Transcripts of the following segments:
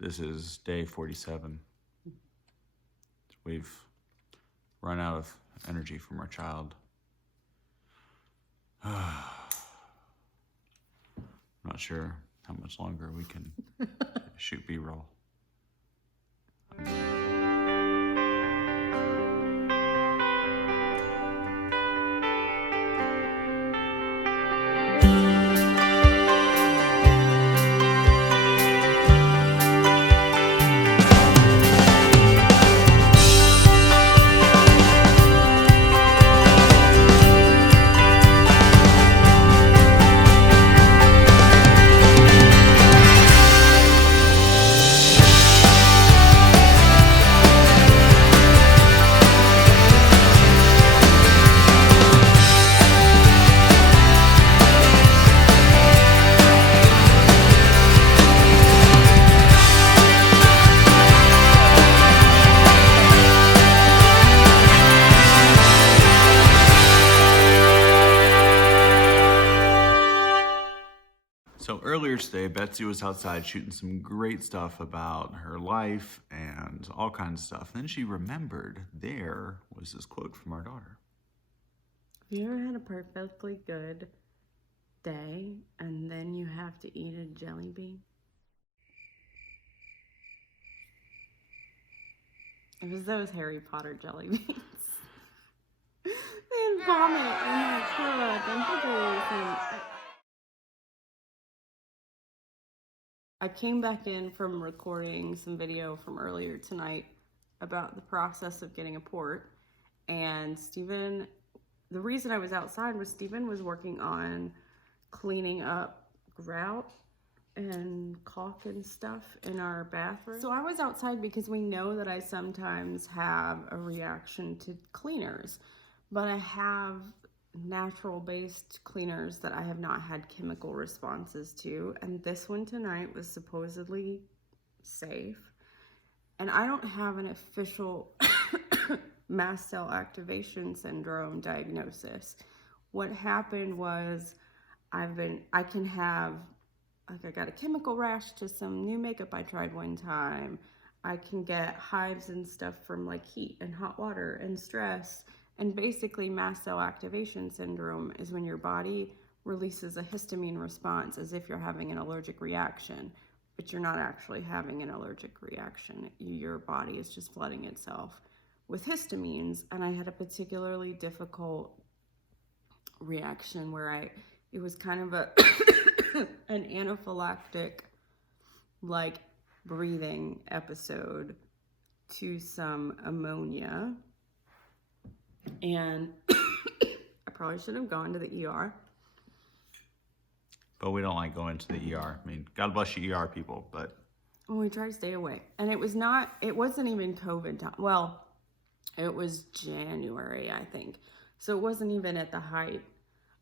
This is day 47. We've run out of energy from our child. I'm not sure how much longer we can shoot B-roll. So earlier today, Betsy was outside shooting some great stuff about her life and all kinds of stuff. Then she remembered there was this quote from our daughter. Have you ever had a perfectly good day and then you have to eat a jelly bean? It was those Harry Potter jelly beans. They had vomit in my cup and pickles and... I came back in from recording some video from earlier tonight about the process of getting a port, and Steven, the reason I was outside was Steven was working on cleaning up grout and caulk and stuff in our bathroom. So I was outside because we know that I sometimes have a reaction to cleaners, but I have natural based cleaners that I have not had chemical responses to, and this one tonight was supposedly safe. And I don't have an official Mast Cell Activation Syndrome diagnosis. What happened was I can have, like, I got a chemical rash to some new makeup I tried one time. I can get hives and stuff from like heat and hot water and stress. And basically, mast cell activation syndrome is when your body releases a histamine response as if you're having an allergic reaction, but you're not actually having an allergic reaction. Your body is just flooding itself with histamines. And I had a particularly difficult reaction where it was kind of an anaphylactic, like, breathing episode to some ammonia. And I probably should have gone to the ER. But we don't like going to the ER. I mean, God bless you ER people, but... Well, we try to stay away. And it wasn't even COVID time. Well, it was January, I think. So it wasn't even at the height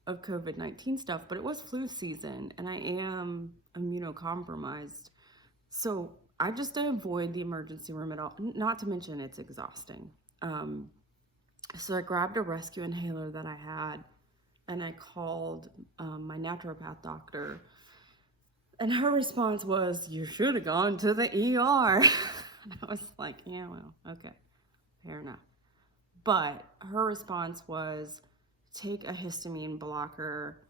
of COVID-19 stuff, but it was flu season, and I am immunocompromised. So I just avoid the emergency room at all, not to mention it's exhausting. So I grabbed a rescue inhaler that I had, and I called my naturopath doctor, and her response was, "You should have gone to the ER." And I was like, yeah, well, okay, fair enough. But her response was, take a histamine blocker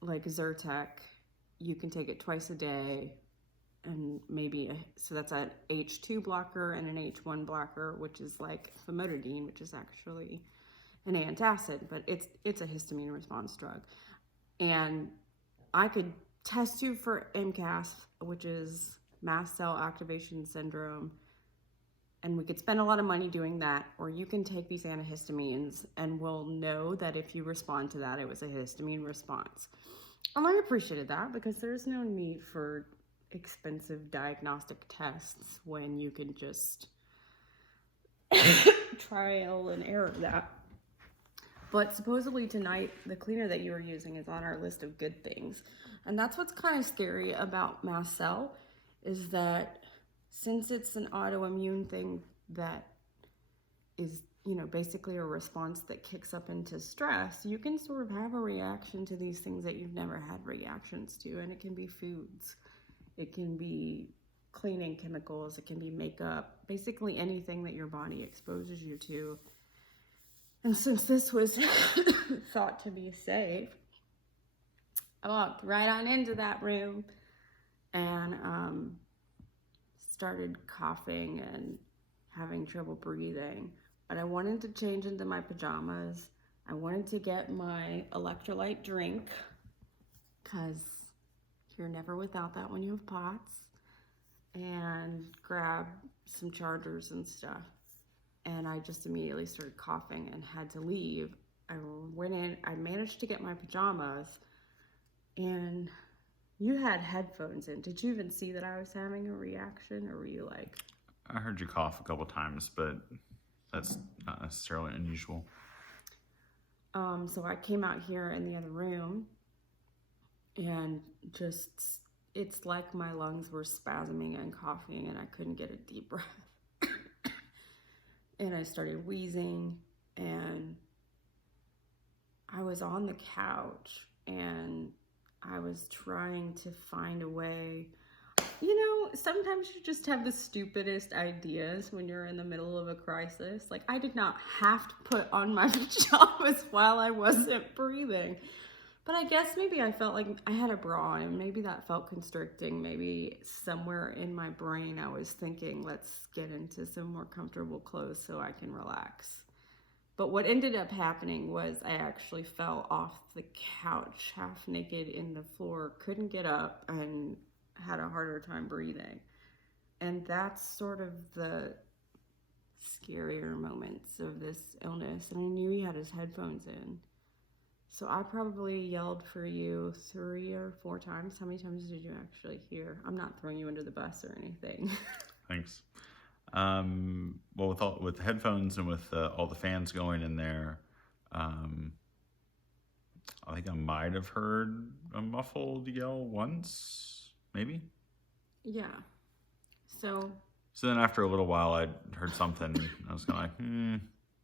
like Zyrtec. You can take it twice a day, and so that's an H2 blocker and an H1 blocker, which is like famotidine, which is actually an antacid, but it's a histamine response drug. And I could test you for MCAS, which is Mast Cell Activation Syndrome, and we could spend a lot of money doing that, or you can take these antihistamines and we'll know that if you respond to that, it was a histamine response. And I appreciated that because there's no need for expensive diagnostic tests when you can just trial and error that. But supposedly tonight, the cleaner that you were using is on our list of good things. And that's what's kind of scary about mast cell, is that since it's an autoimmune thing that is, basically a response that kicks up into stress, you can sort of have a reaction to these things that you've never had reactions to. And it can be foods. It can be cleaning chemicals, it can be makeup, basically anything that your body exposes you to. And since this was thought to be safe, I walked right on into that room and started coughing and having trouble breathing. But I wanted to change into my pajamas. I wanted to get my electrolyte drink, because you're never without that when you have POTS, and grab some chargers and stuff. And I just immediately started coughing and had to leave. I went in, I managed to get my pajamas, and you had headphones in. Did you even see that I was having a reaction, or were you like... I heard you cough a couple times, but that's not necessarily unusual. So I came out here in the other room, and just, it's like my lungs were spasming and coughing, and I couldn't get a deep breath. And I started wheezing, and I was on the couch, and I was trying to find a way. You know, sometimes you just have the stupidest ideas when you're in the middle of a crisis. Like, I did not have to put on my pajamas while I wasn't breathing. But I guess maybe I felt like I had a bra on, and maybe that felt constricting. Maybe somewhere in my brain I was thinking, let's get into some more comfortable clothes so I can relax. But what ended up happening was I actually fell off the couch half naked in the floor, couldn't get up, and had a harder time breathing. And that's sort of the scarier moments of this illness. And I knew he had his headphones in. So I probably yelled for you 3 or 4 times. How many times did you actually hear? I'm not throwing you under the bus or anything. Thanks. Well, with the headphones and with all the fans going in there, I think I might have heard a muffled yell once, maybe. Yeah. So then after a little while, I heard something. I was kind of like,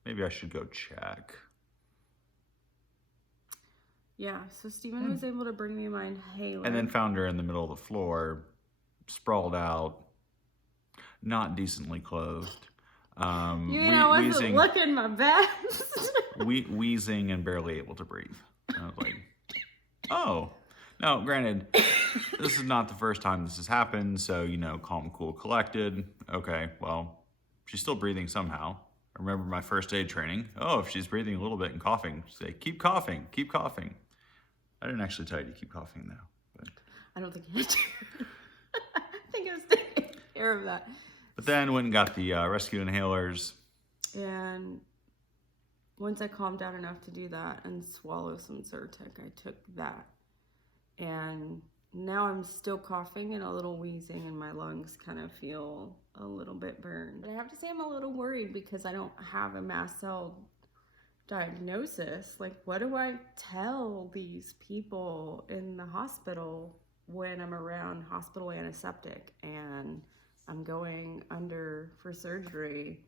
maybe I should go check. yeah, so Stephen was able to bring me my inhaler. And then found her in the middle of the floor, sprawled out, not decently clothed. I wasn't wheezing, looking my best. wheezing and barely able to breathe. And I was like, oh. Now, granted, this is not the first time this has happened, so, calm, cool, collected. Okay, well, she's still breathing somehow. I remember my first aid training. Oh, if she's breathing a little bit and coughing, say, keep coughing, keep coughing. I didn't actually tell you to keep coughing, though. But I don't think you had to. I think I was taking care of that. But then went and got the rescue inhalers. And once I calmed down enough to do that and swallow some Zyrtec, I took that. And now I'm still coughing and a little wheezing, and my lungs kind of feel a little bit burned. But I have to say I'm a little worried because I don't have a mast cell diagnosis. Like, what do I tell these people in the hospital when I'm around hospital antiseptic and I'm going under for surgery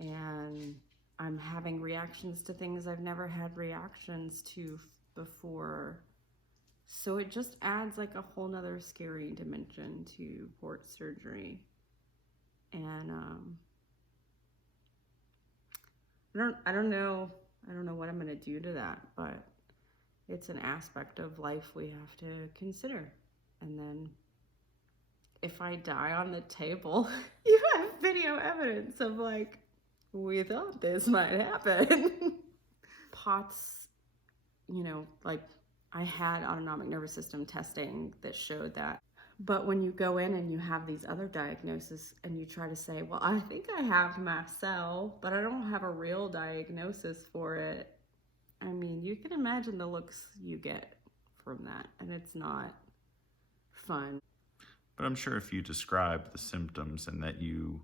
and I'm having reactions to things I've never had reactions to before? So it just adds like a whole nother scary dimension to port surgery. And I don't know what I'm gonna do to that, but it's an aspect of life we have to consider. And then if I die on the table, you have video evidence of like, we thought this might happen. POTS, like I had autonomic nervous system testing that showed that. But when you go in and you have these other diagnoses and you try to say, well, I think I have mast cell, but I don't have a real diagnosis for it. I mean, you can imagine the looks you get from that, and it's not fun. But I'm sure if you describe the symptoms and that you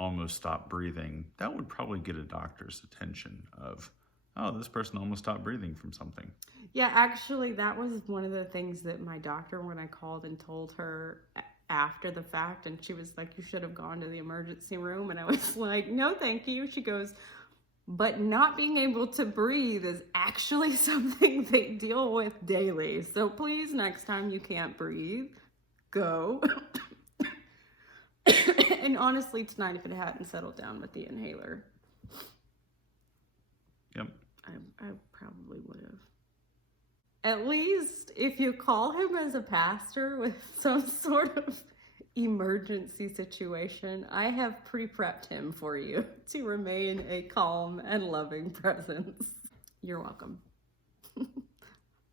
almost stop breathing, that would probably get a doctor's attention of, oh, this person almost stopped breathing from something. Yeah, actually, that was one of the things that my doctor, when I called and told her after the fact, and she was like, you should have gone to the emergency room. And I was like, no, thank you. She goes, but not being able to breathe is actually something they deal with daily. So please, next time you can't breathe, go And honestly, tonight, if it hadn't settled down with the inhaler, Yep. I probably would have. At least if you call him as a pastor with some sort of emergency situation, I have pre-prepped him for you to remain a calm and loving presence. You're welcome.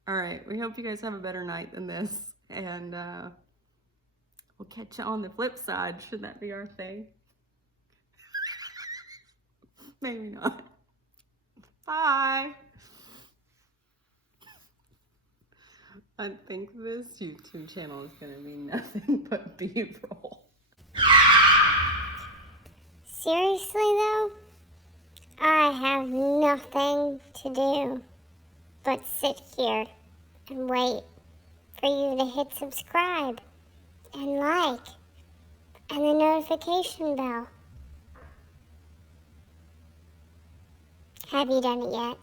All right, we hope you guys have a better night than this, and we'll catch you on the flip side, should that be our thing. Maybe not. Bye. I think this YouTube channel is going to be nothing but B-roll. Seriously though, I have nothing to do but sit here and wait for you to hit subscribe and like and the notification bell. Have you done it yet?